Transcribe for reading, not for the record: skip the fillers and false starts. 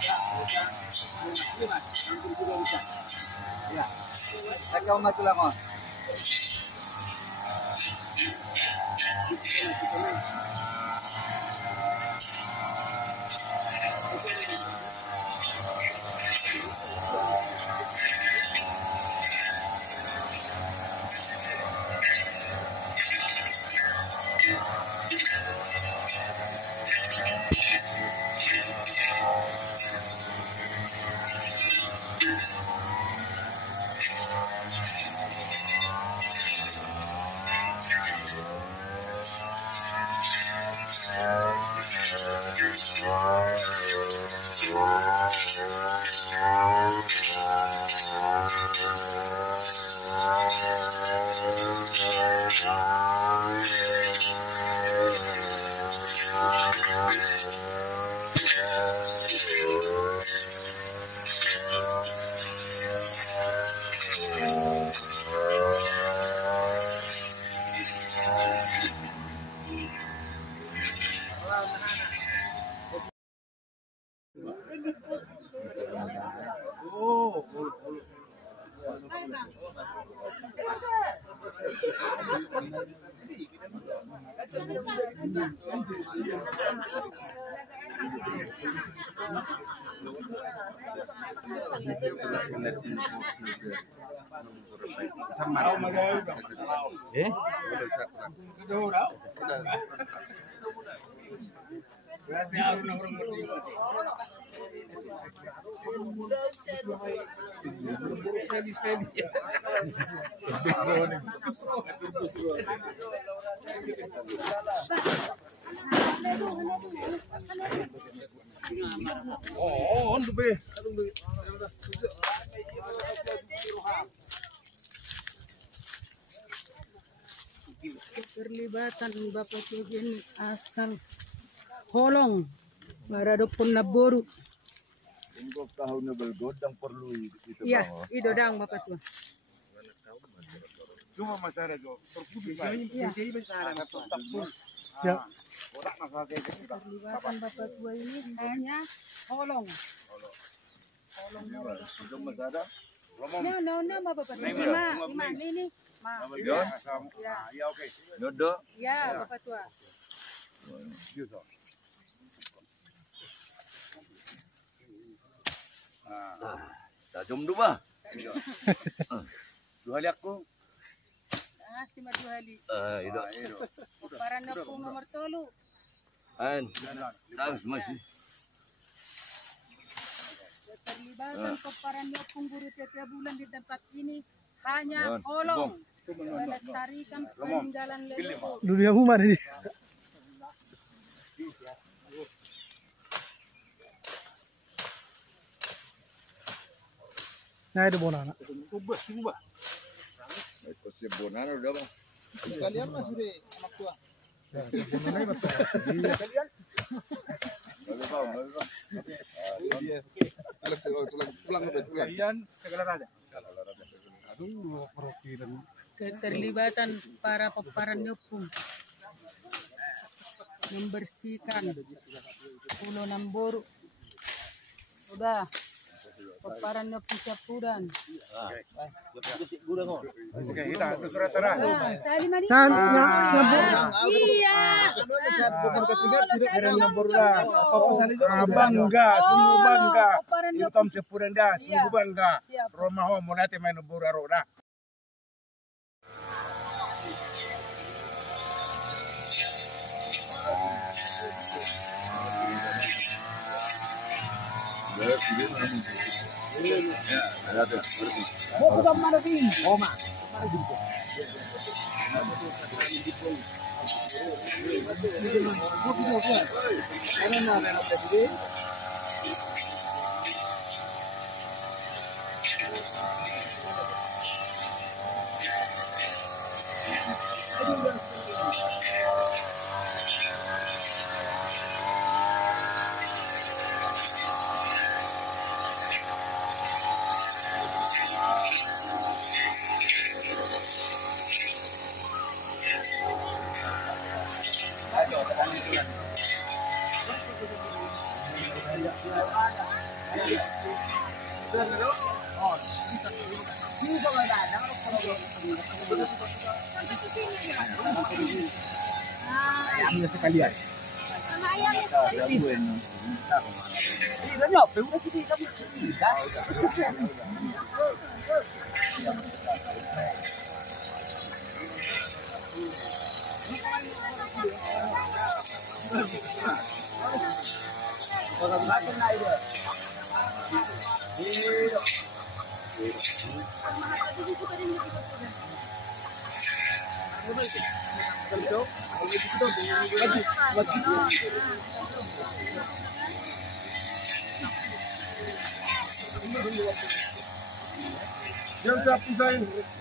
Ya. Kau mati lah mon. Keterlibatan Bapak Sugeng Askal Holong Maradopun Naboru. Untuk tahunnya bergodang perlu itu. Iya, idodang Bapak tua. Cuma masalah itu terputus. Ya. Keterlibatan Bapak tua ini hanya Holong. No, Bapak tua. Lima ini. Ya, oke. Nodo. Ya, Bapak tua. Tak jom dua. Dua kali aku. Cuma 2 kali. Itu. Paparan aku nomor 3. Thanks masih. Keterlibatan paparan aku guru tiap bulan di tempat ini hanya Holong. Melestarikan peninggalan leluhur. Dunia mana ini? Nah itu bonana. Itu si bonana udah bang. Kalian mas sudah anak tua. Keterlibatan para peparan nyopung membersihkan Pulau Namboru. Udah peparan nyopung Capudan. Bangga, sungguh bangga. Hitam Capudan dah, sungguh bangga. Romaho mulai main Namboru roda. Ayamnya sekalian. Sama ayamnya. Jangan pisah